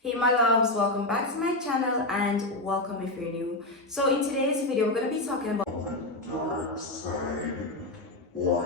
Hey my loves, welcome back to my channel and welcome if you're new. So in today's video, we're going to be talking about the dark side or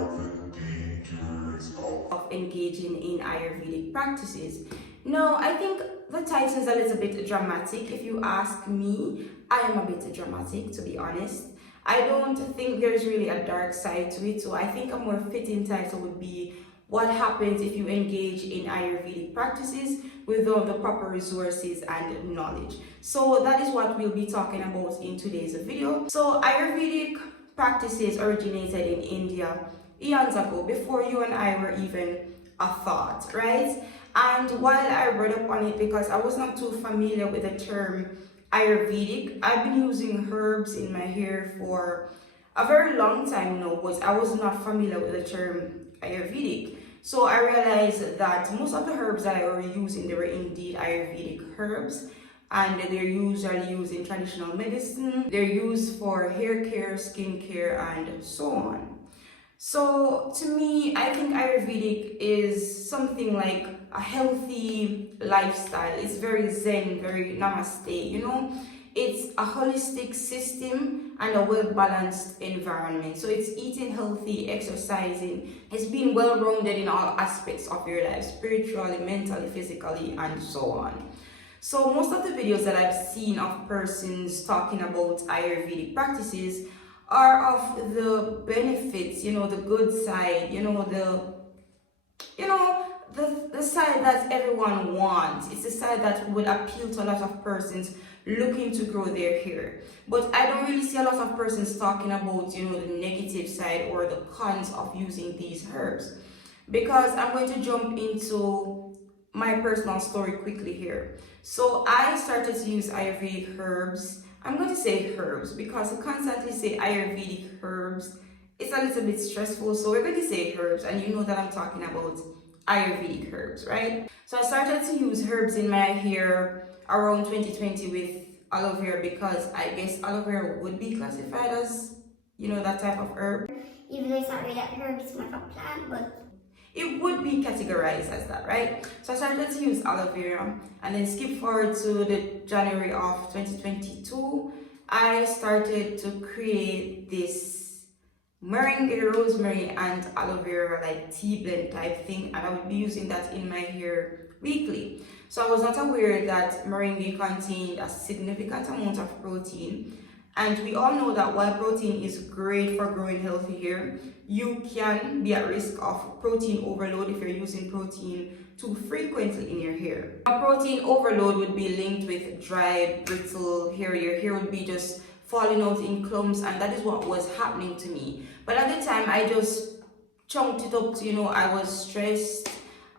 the dangers of engaging in Ayurvedic practices. No, I think the title is a little bit dramatic. If you ask me, I am a bit dramatic, to be honest. I don't think there's really a dark side to it, so I think a more fitting title would be what happens if you engage in Ayurvedic practices without the proper resources and knowledge. So that is what we'll be talking about in today's video. So Ayurvedic practices originated in India eons ago, before you and I were even a thought, right? And while I read up on it, because I was not too familiar with the term Ayurvedic, I've been using herbs in my hair for a very long time now, but I was not familiar with the term Ayurvedic. So I realized that most of the herbs that I were using, they were indeed Ayurvedic herbs, and they're usually used in traditional medicine. They're used for hair care, skin care, and so on. So to me, I think Ayurvedic is something like a healthy lifestyle. It's very zen, very namaste, you know. It's a holistic system and a well-balanced environment. So it's eating healthy, exercising. It's being well-rounded in all aspects of your life, spiritually, mentally, physically, and so on. So most of the videos that I've seen of persons talking about Ayurvedic practices are of the benefits, you know, the good side, the side that everyone wants. It's the side that would appeal to a lot of persons looking to grow their hair. But I don't really see a lot of persons talking about, you know, the negative side or the cons of using these herbs. Because I'm going to jump into my personal story quickly here. So I started to use Ayurvedic herbs. I'm going to say herbs because to constantly say Ayurvedic herbs, it's a little bit stressful. So we're going to say herbs, and you know that I'm talking about Ayurvedic herbs, right? So I started to use herbs in my hair around 2020 with aloe vera, because I guess aloe vera would be classified as, you know, that type of herb. Even though it's not really a herb, it's more of a plant, but it would be categorized as that, right? So I started to use aloe vera, and then skip forward to the January of 2022. I started to create this meringue, rosemary, and aloe vera like tea blend type thing, and I would be using that in my hair weekly. So I was not aware that meringue contained a significant amount of protein. And we all know that while protein is great for growing healthy hair, you can be at risk of protein overload if you're using protein too frequently in your hair. A protein overload would be linked with dry, brittle hair. Your hair would be just falling out in clumps, and that is what was happening to me. But at the time, I just chunked it up to, you know, I was stressed.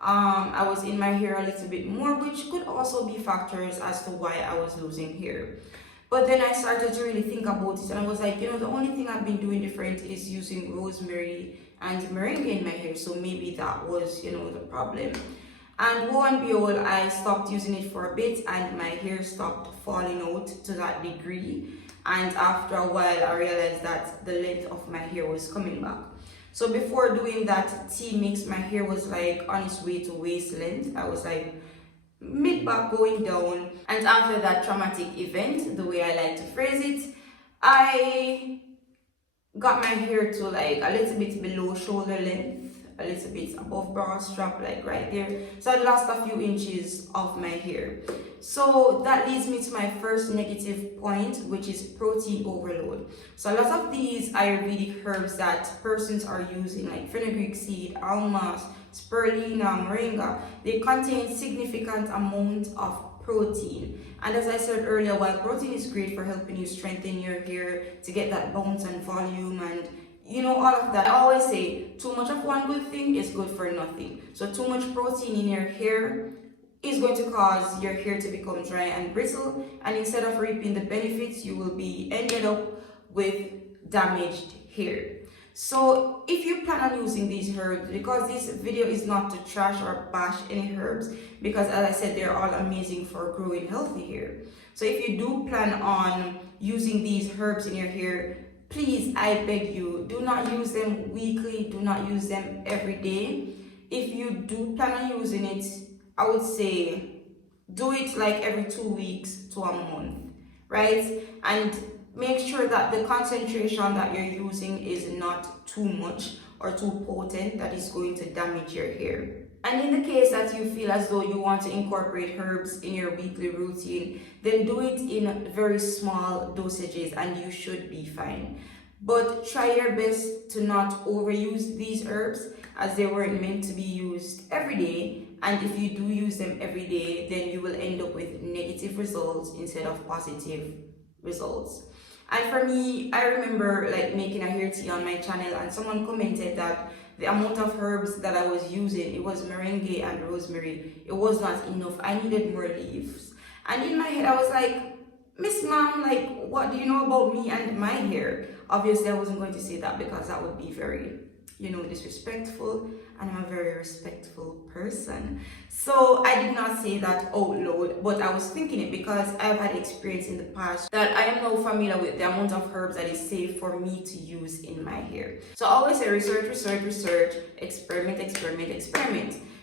I was in my hair a little bit more, which could also be factors as to why I was losing hair. But then I started to really think about it, and I was like, you know, the only thing I've been doing different is using rosemary and meringue in my hair. So maybe that was, you know, the problem. And lo and behold, I stopped using it for a bit, and my hair stopped falling out to that degree. And after a while, I realized that the length of my hair was coming back. So before doing that tea mix, my hair was like on its way to waist length. I was like mid back going down. And after that traumatic event, the way I like to phrase it, I got my hair to like a little bit below shoulder length, a little bit above bra strap, like right there. So I lost a few inches of my hair. So that leads me to my first negative point, which is protein overload. So a lot of these Ayurvedic herbs that persons are using, like fenugreek seed, almas, spirulina, moringa, they contain significant amount of protein. And as I said earlier, while protein is great for helping you strengthen your hair to get that bounce and volume and, you know, all of that, I always say too much of one good thing is good for nothing. So too much protein in your hair is going to cause your hair to become dry and brittle, and instead of reaping the benefits, you will be ended up with damaged hair. So if you plan on using these herbs, because this video is not to trash or bash any herbs, because as I said, they're all amazing for growing healthy hair. So if you do plan on using these herbs in your hair, please, I beg you, do not use them weekly, do not use them every day. If you do plan on using it, I would say do it like every 2 weeks to a month, right? And make sure that the concentration that you're using is not too much or too potent that is going to damage your hair. And in the case that you feel as though you want to incorporate herbs in your weekly routine, then do it in very small dosages and you should be fine. But try your best to not overuse these herbs, as they weren't meant to be used every day. And if you do use them every day, then you will end up with negative results instead of positive results. And for me, I remember like making a hair tea on my channel and someone commented that the amount of herbs that I was using, it was merengue and rosemary, it was not enough. I needed more leaves. And in my head, I was like, Miss Ma'am, like, what do you know about me and my hair? Obviously, I wasn't going to say that because that would be very, disrespectful, and I'm a very respectful person. So I did not say that out loud, but I was thinking it because I've had experience in the past that I am now familiar with the amount of herbs that is safe for me to use in my hair. So I always say research, experiment.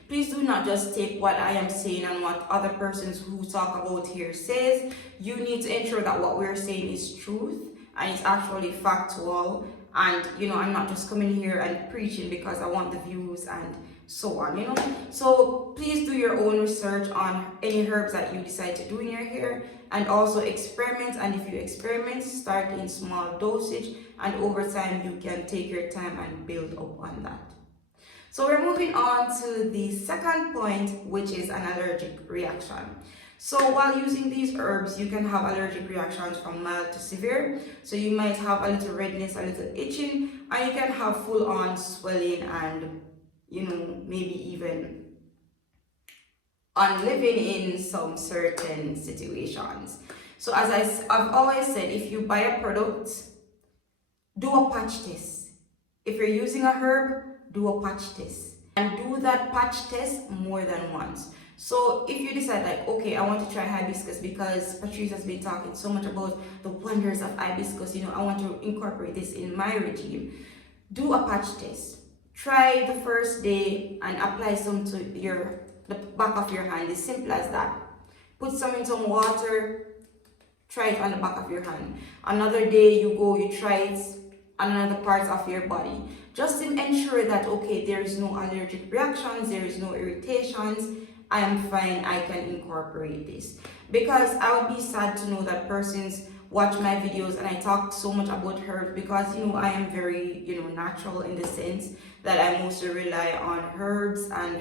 Please do not just take what I am saying and what other persons who talk about hair says. You need to ensure that what we're saying is truth and it's actually factual. And I'm not just coming here and preaching because I want the views and so on, So please do your own research on any herbs that you decide to do in your hair, and also experiment. And if you experiment, start in small dosage, and over time you can take your time and build up on that. So we're moving on to the second point, which is an allergic reaction. So while using these herbs, you can have allergic reactions from mild to severe. So you might have a little redness, a little itching, and you can have full-on swelling and, maybe even unliving in some certain situations. So as I've always said, if you buy a product, do a patch test. If you're using a herb, do a patch test. And do that patch test more than once. So if you decide like, okay, I want to try hibiscus because Patrice has been talking so much about the wonders of hibiscus, I want to incorporate this in my regime, do a patch test. Try the first day and apply some to the back of your hand. It's simple as that. Put some in some water, try it on the back of your hand. Another day you try it on another parts of your body. Just to ensure that, okay, there is no allergic reactions, there is no irritations, I am fine, I can incorporate this. Because I would be sad to know that persons watch my videos and I talk so much about herbs because, I am very, natural in the sense that I mostly rely on herbs and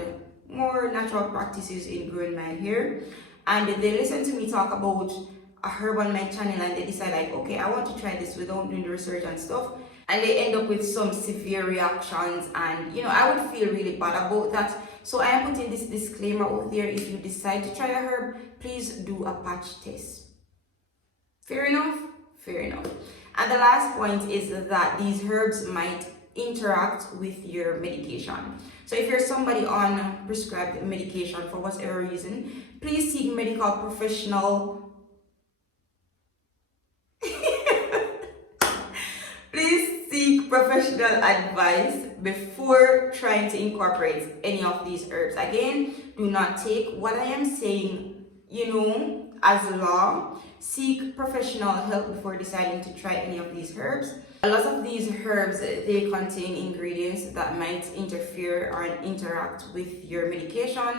more natural practices in growing my hair. And they listen to me talk about a herb on my channel and they decide like, okay, I want to try this without doing the research and stuff. And they end up with some severe reactions and, I would feel really bad about that. So I am putting this disclaimer out there. If you decide to try a herb, please do a patch test. Fair enough? Fair enough. And the last point is that these herbs might interact with your medication. So if you're somebody on prescribed medication for whatever reason, please seek medical professional. Please seek professional advice before trying to incorporate any of these herbs. Again, do not take what I am saying, as law. Seek professional help before deciding to try any of these herbs. A lot of these herbs, they contain ingredients that might interfere or interact with your medication.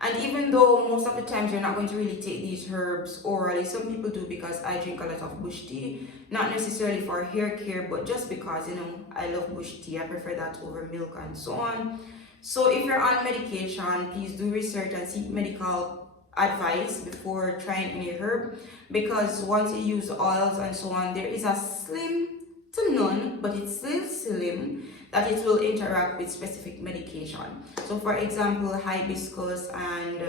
And even though most of the times you're not going to really take these herbs orally, some people do because I drink a lot of bush tea. Not necessarily for hair care, but just because, I love bush tea. I prefer that over milk and so on. So if you're on medication, please do research and seek medical advice before trying any herb. Because once you use oils and so on, there is a slim to none, but it's still slim, that it will interact with specific medication. So for example, hibiscus and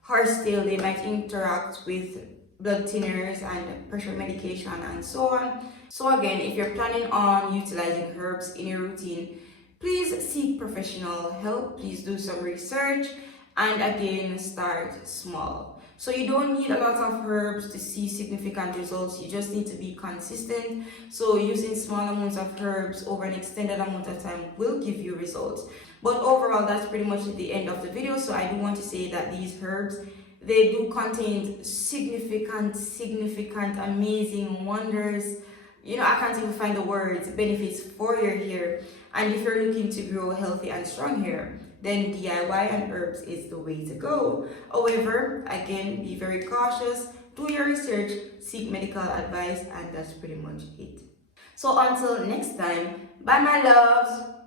horsetail, they might interact with blood thinners and pressure medication and so on. So again, if you're planning on utilizing herbs in your routine, please seek professional help. Please do some research and again, start small. So you don't need a lot of herbs to see significant results. You just need to be consistent. So using small amounts of herbs over an extended amount of time will give you results. But overall, that's pretty much the end of the video. So I do want to say that these herbs, they do contain significant, amazing wonders. I can't even find the words, benefits for your hair. And if you're looking to grow healthy and strong hair, then DIY and herbs is the way to go. However, again, be very cautious, do your research, seek medical advice, and that's pretty much it. So until next time, bye my loves.